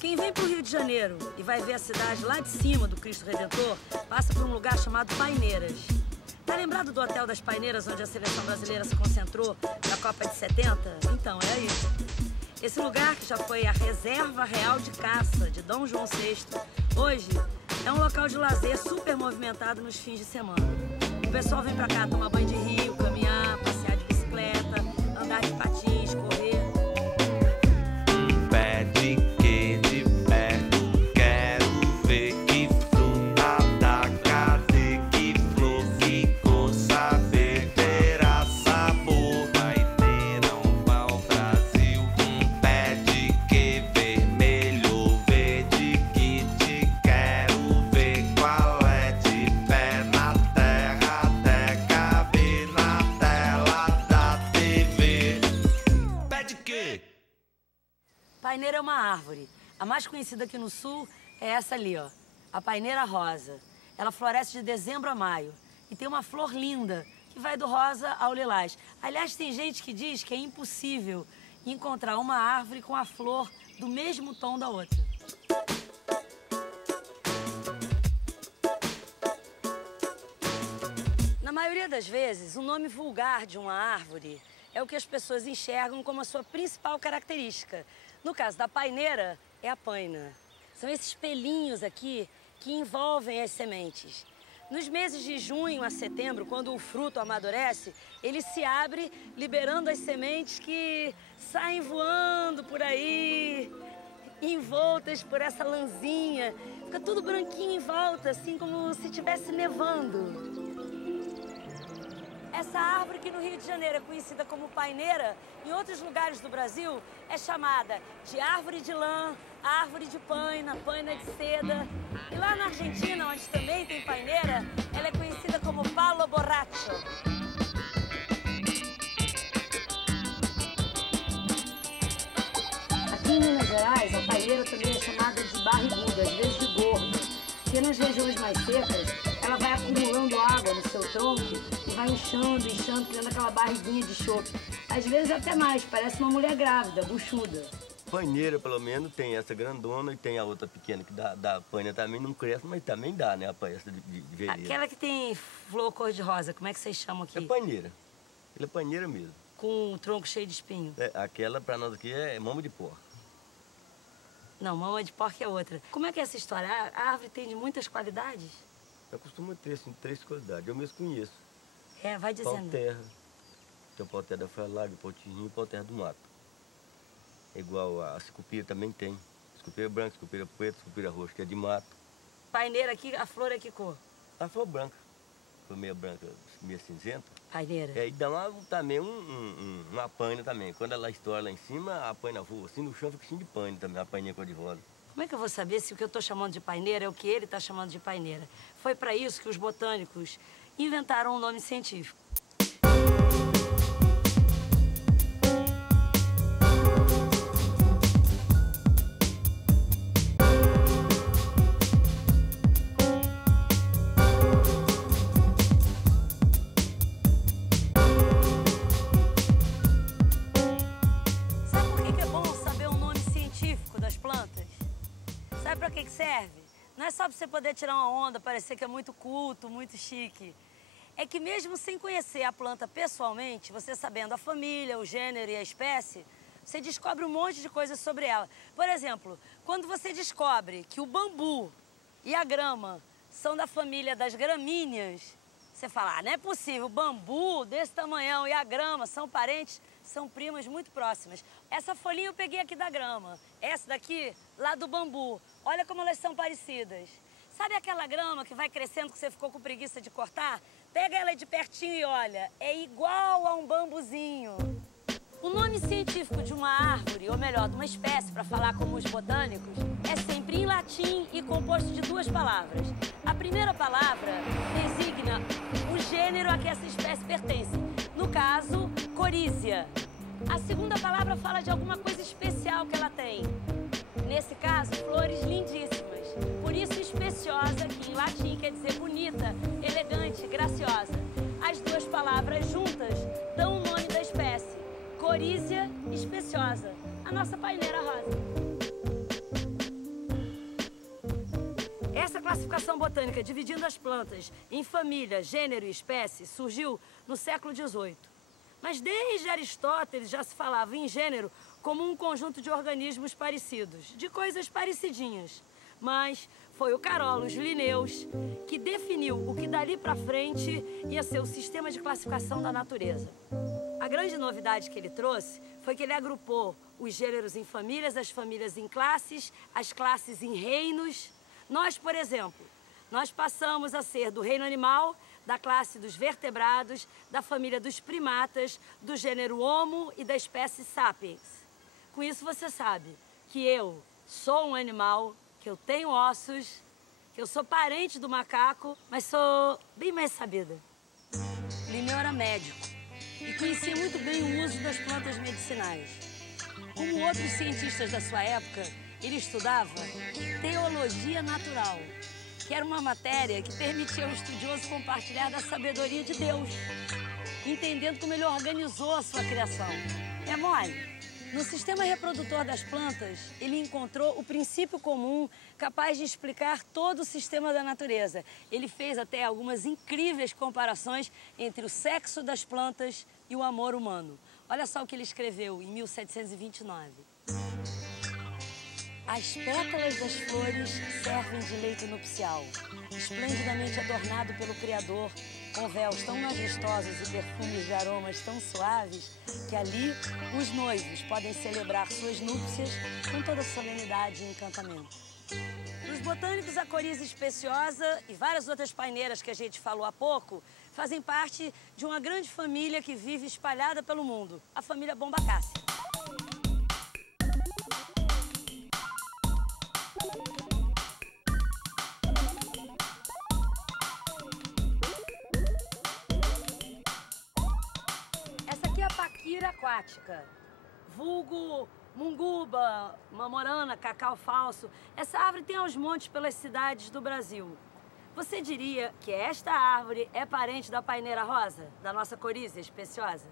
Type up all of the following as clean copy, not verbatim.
Quem vem para o Rio de Janeiro e vai ver a cidade lá de cima do Cristo Redentor, passa por um lugar chamado Paineiras. Tá lembrado do Hotel das Paineiras, onde a seleção brasileira se concentrou na Copa de 70? Então, é aí. Esse lugar, que já foi a reserva real de caça de Dom João VI, hoje é um local de lazer super movimentado nos fins de semana. O pessoal vem pra cá tomar banho de rio, caminhar, passear de bicicleta, andar de patins, correr. Pé de quê de perto, quero ver que fruta da cadê, que flor, que cor, saber terá sabor. Paineirão, pau, Brasil, pé de quê vermelho, verde, que te quero ver qual é, de pé na terra até caber na tela da TV. Pé de quê? Paineira é uma árvore. A mais conhecida aqui no sul é essa ali, ó. A paineira rosa. Ela floresce de dezembro a maio. E tem uma flor linda, que vai do rosa ao lilás. Aliás, tem gente que diz que é impossível encontrar uma árvore com a flor do mesmo tom da outra. Na maioria das vezes, o nome vulgar de uma árvore é o que as pessoas enxergam como a sua principal característica. No caso da paineira, é a paina. São esses pelinhos aqui que envolvem as sementes. Nos meses de junho a setembro, quando o fruto amadurece, ele se abre, liberando as sementes que saem voando por aí, envoltas por essa lãzinha. Fica tudo branquinho em volta, assim como se estivesse nevando. Essa árvore que no Rio de Janeiro é conhecida como paineira, em outros lugares do Brasil é chamada de árvore de lã, árvore de paina, paina de seda. E lá na Argentina, onde também tem paineira, ela é conhecida como palo borracho. Aqui em Minas Gerais, a paineira também é chamada de barriguda, às vezes de gordo. Porque nas regiões mais secas, ela vai acumulando água no seu tronco e vai inchando, criando aquela barriguinha de chope. Às vezes até mais, parece uma mulher grávida, buchuda. Paineira, pelo menos, tem essa grandona e tem a outra pequena que dá paina também, não cresce, mas também dá, né, a essa de vereda. Aquela que tem flor cor-de-rosa, como é que vocês chamam aqui? É paineira. Ela é paineira mesmo. Com o tronco cheio de espinho. É, aquela, pra nós aqui, é mama de porco. Não, mama de porco é outra. Como é que é essa história? A árvore tem de muitas qualidades? Eu costumo ter, assim, 3 qualidades. Eu mesmo conheço. É, vai dizendo. Pau-terra. Tem o pau-terra da Fralaga, o pau-tijinho e o pau-terra do mato. É igual a sucupira também tem. Sucupira branca, sucupira preta, sucupira roxa, que é de mato. Paineira aqui, a flor é que cor? A flor branca. Flor meia branca, meia cinzenta. Paineira. É, e dá também uma paina também. Quando ela estoura lá em cima, a paina voa. Assim no chão fica cheio de paina também, a paininha cor-de-rosa. Como é que eu vou saber se o que eu estou chamando de paineira é o que ele está chamando de paineira? Foi para isso que os botânicos inventaram um nome científico. Sabe por que é bom saber o nome científico das plantas? Sabe para que serve? Não é só para você poder tirar uma onda, parecer que é muito culto, muito chique. É que mesmo sem conhecer a planta pessoalmente, você sabendo a família, o gênero e a espécie, você descobre um monte de coisas sobre ela. Por exemplo, quando você descobre que o bambu e a grama são da família das gramíneas, você fala, não é possível, o bambu desse tamanhão e a grama são parentes, são primas muito próximas. Essa folhinha eu peguei aqui da grama, essa daqui lá do bambu. Olha como elas são parecidas. Sabe aquela grama que vai crescendo que você ficou com preguiça de cortar? Pega ela de pertinho e olha, é igual a um bambuzinho. O nome científico de uma árvore, ou melhor, de uma espécie, para falar como os botânicos, é sempre em latim e composto de 2 palavras. A primeira palavra designa o gênero a que essa espécie pertence. No caso, corízia. A segunda palavra fala de alguma coisa especial que ela tem. Nesse caso, flores lindíssimas. Por isso, especiosa, que em latim quer dizer bonita, elegante, graciosa. As 2 palavras juntas dão o nome da espécie. Corízia especiosa, a nossa paineira rosa. classificação botânica dividindo as plantas em família, gênero e espécie surgiu no século XVIII. Mas desde Aristóteles já se falava em gênero como um conjunto de organismos parecidos, de coisas parecidinhas. Mas foi o Carolus Linnaeus que definiu o que dali para frente ia ser o sistema de classificação da natureza. A grande novidade que ele trouxe foi que ele agrupou os gêneros em famílias, as famílias em classes, as classes em reinos. Nós, por exemplo, nós passamos a ser do reino animal, da classe dos vertebrados, da família dos primatas, do gênero Homo e da espécie Sapiens. Com isso você sabe que eu sou um animal, que eu tenho ossos, que eu sou parente do macaco, mas sou bem mais sabida. Linneu era médico e conhecia muito bem o uso das plantas medicinais. Como outros cientistas da sua época, ele estudava teologia natural, que era uma matéria que permitia ao estudioso compartilhar da sabedoria de Deus, entendendo como ele organizou a sua criação. É mole? No sistema reprodutor das plantas, ele encontrou o princípio comum capaz de explicar todo o sistema da natureza. Ele fez até algumas incríveis comparações entre o sexo das plantas e o amor humano. Olha só o que ele escreveu em 1729. As pétalas das flores servem de leito nupcial, esplendidamente adornado pelo Criador, com véus tão majestosos e perfumes de aromas tão suaves, que ali os noivos podem celebrar suas núpcias com toda solenidade e encantamento. Para os botânicos, a coriza especiosa e várias outras paineiras que a gente falou há pouco fazem parte de uma grande família que vive espalhada pelo mundo, a família Bombaceae. Paquira aquática, vulgo munguba, mamorana, cacau falso. Essa árvore tem aos montes pelas cidades do Brasil. Você diria que esta árvore é parente da paineira rosa, da nossa coriza especiosa?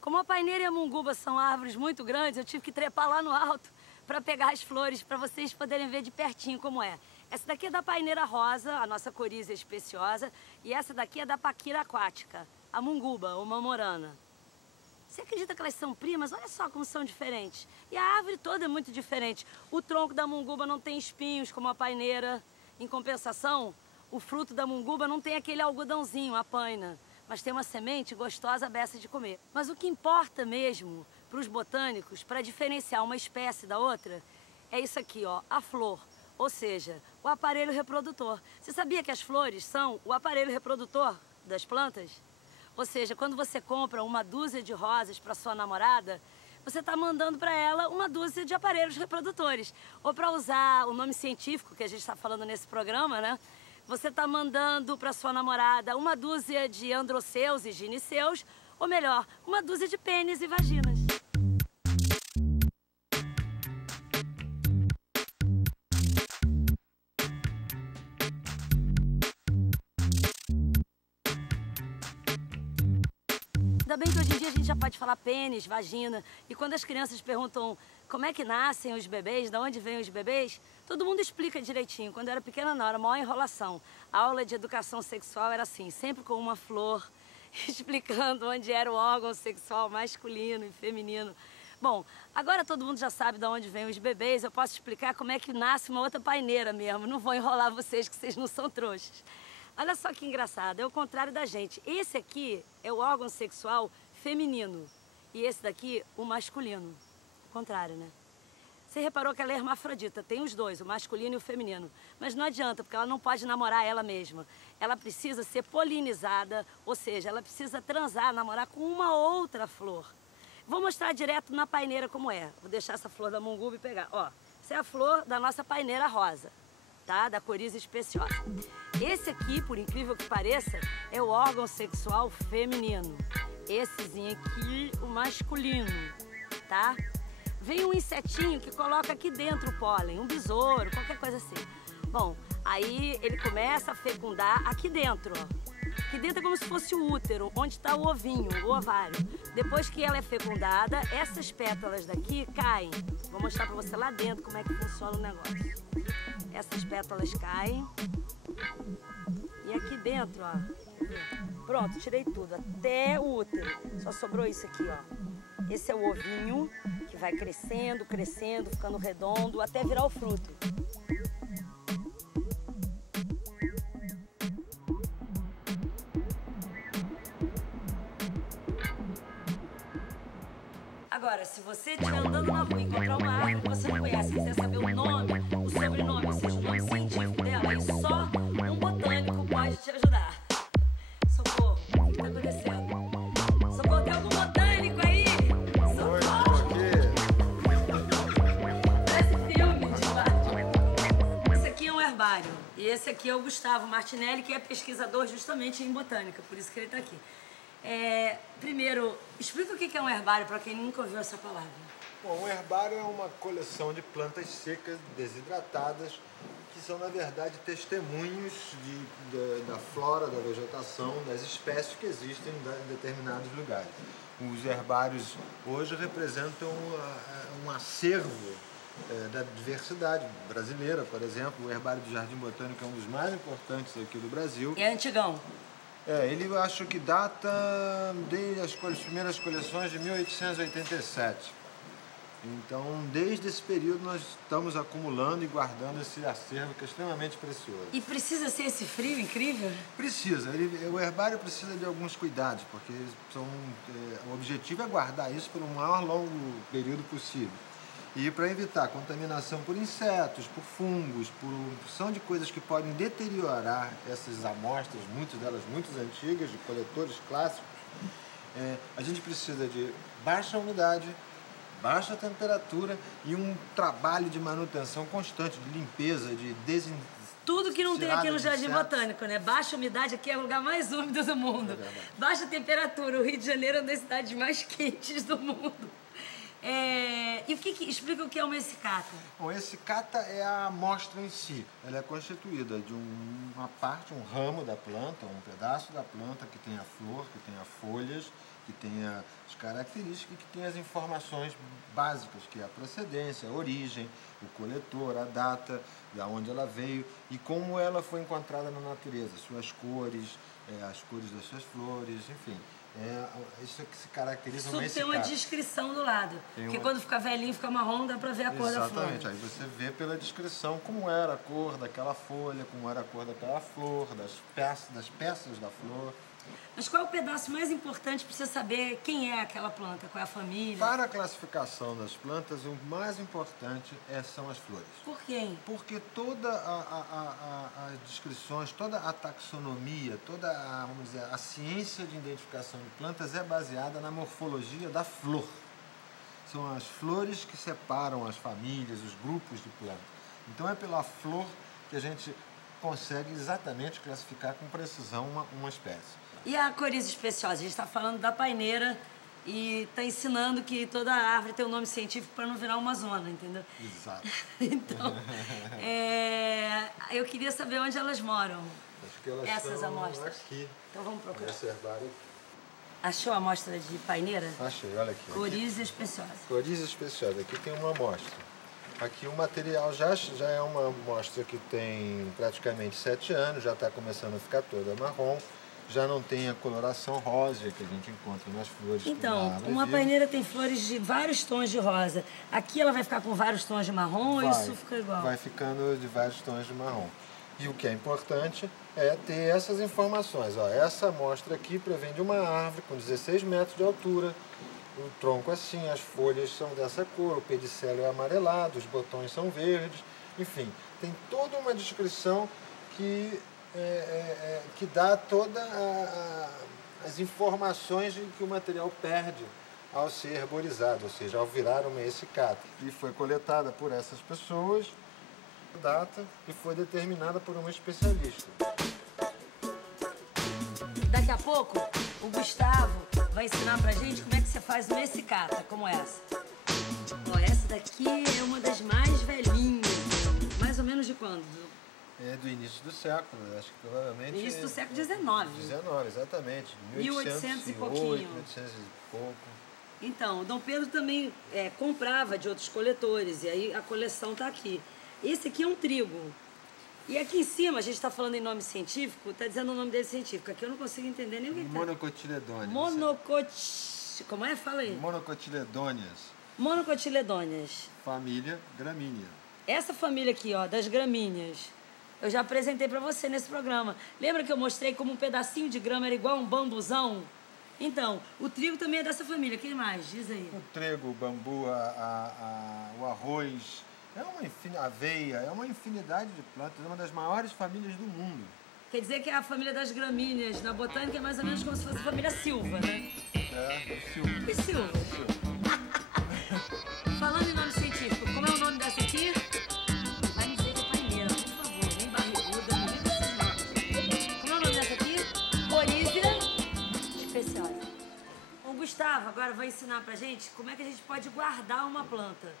Como a paineira e a munguba são árvores muito grandes, eu tive que trepar lá no alto para pegar as flores, para vocês poderem ver de pertinho como é. Essa daqui é da paineira rosa, a nossa coriza especiosa, e essa daqui é da paquira aquática, a munguba, ou mamorana. Você acredita que elas são primas? Olha só como são diferentes. E a árvore toda é muito diferente. O tronco da munguba não tem espinhos como a paineira. Em compensação, o fruto da munguba não tem aquele algodãozinho, a paina, mas tem uma semente gostosa beça de comer. Mas o que importa mesmo para os botânicos, para diferenciar uma espécie da outra, é isso aqui, ó, a flor. Ou seja, o aparelho reprodutor. Você sabia que as flores são o aparelho reprodutor das plantas? Ou seja, quando você compra uma dúzia de rosas para sua namorada, você está mandando para ela uma dúzia de aparelhos reprodutores. Ou para usar o nome científico que a gente está falando nesse programa, né? Você está mandando para sua namorada uma dúzia de androceus e giniceus, ou melhor, uma dúzia de pênis e vaginas. Ainda bem que hoje em dia a gente já pode falar pênis, vagina, e quando as crianças perguntam como é que nascem os bebês, de onde vêm os bebês, todo mundo explica direitinho. Quando eu era pequena não, era a maior enrolação. A aula de educação sexual era assim, sempre com uma flor, explicando onde era o órgão sexual masculino e feminino. Bom, agora todo mundo já sabe de onde vêm os bebês, eu posso explicar como é que nasce uma outra paineira mesmo, não vou enrolar vocês que vocês não são trouxas. Olha só que engraçado, é o contrário da gente. Esse aqui é o órgão sexual feminino e esse daqui o masculino. O contrário, né? Você reparou que ela é hermafrodita, tem os dois, o masculino e o feminino. Mas não adianta, porque ela não pode namorar ela mesma. Ela precisa ser polinizada, ou seja, ela precisa transar, namorar com uma outra flor. Vou mostrar direto na paineira como é. Vou deixar essa flor da munguba e pegar. Ó, essa é a flor da nossa paineira rosa, tá? Da coriza especiosa. Esse aqui, por incrível que pareça, é o órgão sexual feminino. Essezinho aqui, o masculino, tá? Vem um insetinho que coloca aqui dentro o pólen, um besouro, qualquer coisa assim. Bom, aí ele começa a fecundar aqui dentro, ó. Aqui dentro é como se fosse o útero, onde está o ovinho, o ovário. Depois que ela é fecundada, essas pétalas daqui caem. Vou mostrar pra você lá dentro como é que funciona o negócio. Essas pétalas caem. E aqui dentro, ó. Pronto, tirei tudo, até o útero. Só sobrou isso aqui, ó. Esse é o ovinho, que vai crescendo, crescendo, ficando redondo, até virar o fruto. Agora, se você estiver andando na rua e encontrar uma árvore que você não conhece, quiser saber o nome, o sobrenome, ou seja, o nome científico dela, aí só um botânico pode te ajudar. Socorro, o que tá acontecendo? Socorro, tem algum botânico aí? Socorro! Parece filme de Batman. Esse aqui é um herbário. E esse aqui é o Gustavo Martinelli, que é pesquisador justamente em botânica, por isso que ele está aqui. Primeiro, explica o que é um herbário para quem nunca ouviu essa palavra. Bom, um herbário é uma coleção de plantas secas, desidratadas, que são, na verdade, testemunhos da flora, da vegetação, das espécies que existem em determinados lugares. Os herbários hoje representam um acervo da diversidade brasileira, por exemplo. O herbário do Jardim Botânico é um dos mais importantes aqui do Brasil. É antigão. Ele acho que data desde as primeiras coleções de 1887. Então, desde esse período, nós estamos acumulando e guardando esse acervo que é extremamente precioso. E precisa ser esse frio incrível? Precisa. O herbário precisa de alguns cuidados, porque o objetivo é guardar isso por um maior longo período possível. E para evitar contaminação por insetos, por fungos, por opção de coisas que podem deteriorar essas amostras, muitas delas muito antigas, de coletores clássicos, a gente precisa de baixa umidade, baixa temperatura e um trabalho de manutenção constante, de limpeza, de desinfecção. Tudo que não tem aqui no Jardim Botânico, né? Baixa umidade, aqui é o lugar mais úmido do mundo. Baixa temperatura, o Rio de Janeiro é uma das cidades mais quentes do mundo. E explica o que é uma essicata? Bom, essicata é a amostra em si. Ela é constituída de uma parte, um ramo da planta, um pedaço da planta que tem a flor, que tem as folhas, que tem as características e que tem as informações básicas, que é a procedência, a origem, o coletor, a data, de onde ela veio e como ela foi encontrada na natureza, suas cores, as cores das suas flores, enfim. Isso é que se caracteriza uma essicata. Tem uma descrição do lado, porque quando fica velhinho, fica marrom, dá pra ver a cor da flor. Exatamente, aí você vê pela descrição como era a cor daquela folha, como era a cor daquela flor, das peças da flor. Mas qual é o pedaço mais importante para você saber quem é aquela planta, qual é a família? Para a classificação das plantas, o mais importante são as flores. Por quê? Porque todas as descrições, toda a taxonomia, toda vamos dizer, a ciência de identificação de plantas é baseada na morfologia da flor. São as flores que separam as famílias, os grupos de plantas. Então é pela flor que a gente consegue exatamente classificar com precisão uma espécie. E a coriza especiosa? A gente está falando da paineira e está ensinando que toda árvore tem um nome científico para não virar uma zona, entendeu? Exato. Então, eu queria saber onde elas moram. Acho que elas essas estão amostras. Aqui. Então vamos procurar. Nesse herbário. Achou a amostra de paineira? Achei, olha aqui. Coriza especiosa. Coriza especiosa. Aqui tem uma amostra. Aqui o material já é uma amostra que tem praticamente 7 anos, já está começando a ficar toda marrom. Já não tem a coloração rosa que a gente encontra nas flores. Então, uma paineira tem flores de vários tons de rosa. Aqui ela vai ficar com vários tons de marrom ou isso fica igual? Vai ficando de vários tons de marrom. E o que é importante é ter essas informações. Ó, essa amostra aqui provém de uma árvore com 16 metros de altura. O tronco assim, as folhas são dessa cor, o pedicelo é amarelado, os botões são verdes. Enfim, tem toda uma descrição que dá todas as informações que o material perde ao ser herborizado, ou seja, ao virar uma essicata. E foi coletada por essas pessoas, data, e foi determinada por um especialista. Daqui a pouco, o Gustavo vai ensinar pra gente como é que você faz uma essicata, como essa. Ó, essa daqui é uma das mais velhinhas, mais ou menos de quando? é do início do século, acho que provavelmente... Início do século XIX. 19, exatamente. 1800 e pouquinho. 1800 e pouco. Então, o Dom Pedro também comprava de outros coletores, e aí a coleção está aqui. Esse aqui é um trigo. E aqui em cima, a gente está falando em nome científico, está dizendo o nome dele científico. Aqui eu não consigo entender nem o que está. Monocotiledôneas. Como é? Fala aí. Monocotiledôneas. Monocotiledôneas. Família gramínea. Essa família aqui, ó, das gramíneas, eu já apresentei para você nesse programa. Lembra que eu mostrei como um pedacinho de grama era igual a um bambuzão? Então, o trigo também é dessa família. Quem mais? Diz aí. O trigo, o bambu, o arroz, a aveia, é uma infinidade de plantas, é uma das maiores famílias do mundo. Quer dizer que a família das gramíneas na botânica é mais ou menos como se fosse a família Silva, né? É, Silva. E Silva? Falando em nome científico, como é o nome dessa aqui? Vai me dizer que é paineira, por favor, nem barriguda, nem esses nomes. Como é o nome dessa aqui? Orízia especiosa. O Gustavo agora vai ensinar pra gente como é que a gente pode guardar uma planta.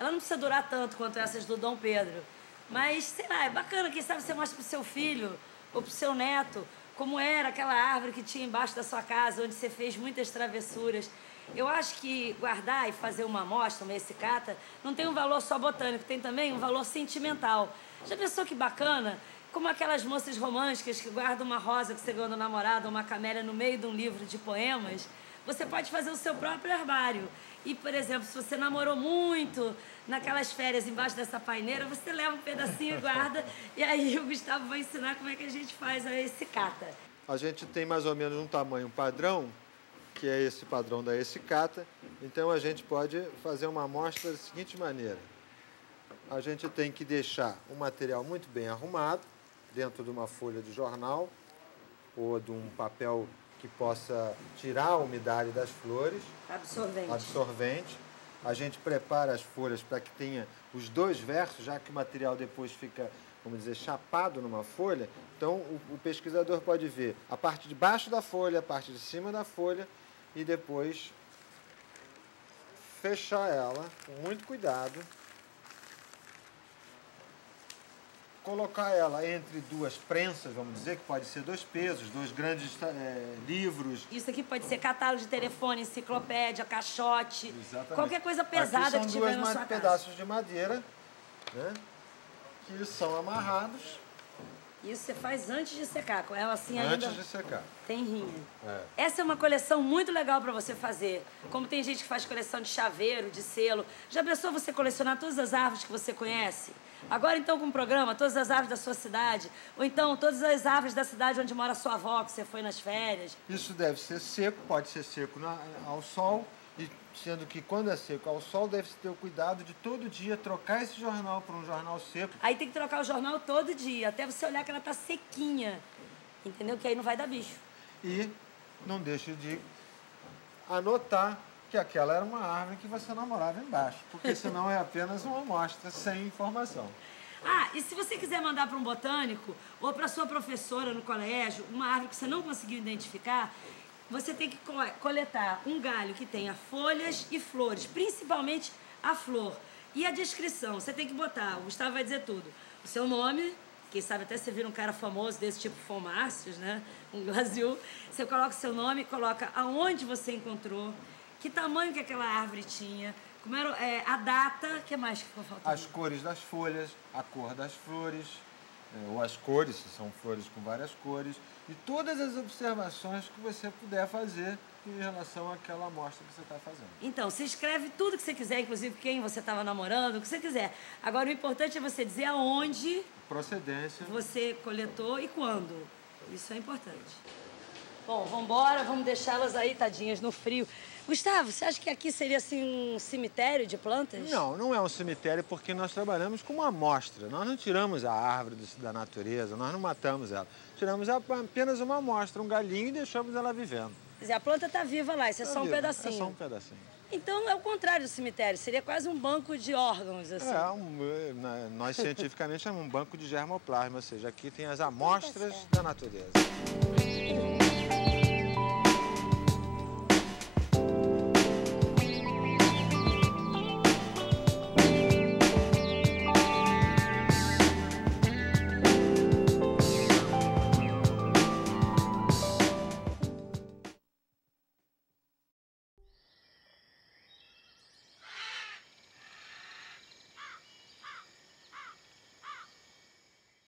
Ela não precisa durar tanto quanto essas do Dom Pedro, mas, sei lá, é bacana, quem sabe você mostra pro seu filho ou pro seu neto como era aquela árvore que tinha embaixo da sua casa, onde você fez muitas travessuras. Eu acho que guardar e fazer uma amostra, uma essicata, não tem um valor só botânico, tem também um valor sentimental. Já pensou que bacana? Como aquelas moças românticas que guardam uma rosa que você ganhou do namorado, ou uma camélia no meio de um livro de poemas, você pode fazer o seu próprio herbário. E, por exemplo, se você namorou muito naquelas férias embaixo dessa paineira, você leva um pedacinho e guarda, e aí o Gustavo vai ensinar como é que a gente faz a essicata. A gente tem mais ou menos um tamanho padrão, que é esse padrão da essicata. Então a gente pode fazer uma amostra da seguinte maneira. A gente tem que deixar o material muito bem arrumado, dentro de uma folha de jornal, ou de um papel que possa tirar a umidade das flores. Absorvente. A gente prepara as folhas para que tenha os dois versos, já que o material depois fica, vamos dizer, chapado numa folha. Então o pesquisador pode ver a parte de baixo da folha, a parte de cima da folha, e depois fechar ela com muito cuidado. Colocar ela entre duas prensas, vamos dizer, que pode ser 2 pesos, 2 grandes livros. Isso aqui pode ser catálogo de telefone, enciclopédia, caixote, Exatamente. Qualquer coisa pesada que tiver na sua casa. São 2 pedaços de madeira, né, que são amarrados. Isso você faz antes de secar, com ela assim ainda... Antes de secar. Tem rinha. É. Essa é uma coleção muito legal para você fazer. Como tem gente que faz coleção de chaveiro, de selo. Já pensou você colecionar todas as árvores que você conhece? Agora, então, com o programa, todas as árvores da sua cidade, ou então todas as árvores da cidade onde mora a sua avó, que você foi nas férias. Isso deve ser seco, pode ser seco ao sol, e sendo que quando é seco ao sol, deve-se ter o cuidado de todo dia trocar esse jornal por um jornal seco. Aí tem que trocar o jornal todo dia, até você olhar que ela tá sequinha, entendeu? Que aí não vai dar bicho. E não deixe de anotar que aquela era uma árvore que você namorava embaixo, porque senão é apenas uma amostra sem informação. Ah, e se você quiser mandar para um botânico ou para sua professora no colégio uma árvore que você não conseguiu identificar, você tem que coletar um galho que tenha folhas e flores, principalmente a flor. E a descrição, você tem que botar, o Gustavo vai dizer tudo, o seu nome, quem sabe até você vira um cara famoso desse tipo Fomárcios, né? Um Brasil. Você coloca o seu nome, coloca aonde você encontrou, que tamanho que aquela árvore tinha, como era a data, o que mais que ficou faltando? As cores das folhas, a cor das flores, ou as cores, se são flores com várias cores, e todas as observações que você puder fazer em relação àquela amostra que você está fazendo. Então, você escreve tudo que você quiser, inclusive quem você estava namorando, o que você quiser. Agora, o importante é você dizer aonde... Procedência. Você coletou e quando. Isso é importante. Bom, vamos embora, vamos deixá-las aí, tadinhas, no frio. Gustavo, você acha que aqui seria assim um cemitério de plantas? Não, não é um cemitério porque nós trabalhamos com uma amostra. Nós não tiramos a árvore da natureza, nós não matamos ela. Tiramos apenas uma amostra, um galinho, e deixamos ela vivendo. Quer dizer, a planta está viva lá, isso é só um pedacinho. É só um pedacinho. Então é o contrário do cemitério, seria quase um banco de órgãos, assim. Nós cientificamente chamamos um banco de germoplasma, ou seja, aqui tem as amostras da natureza.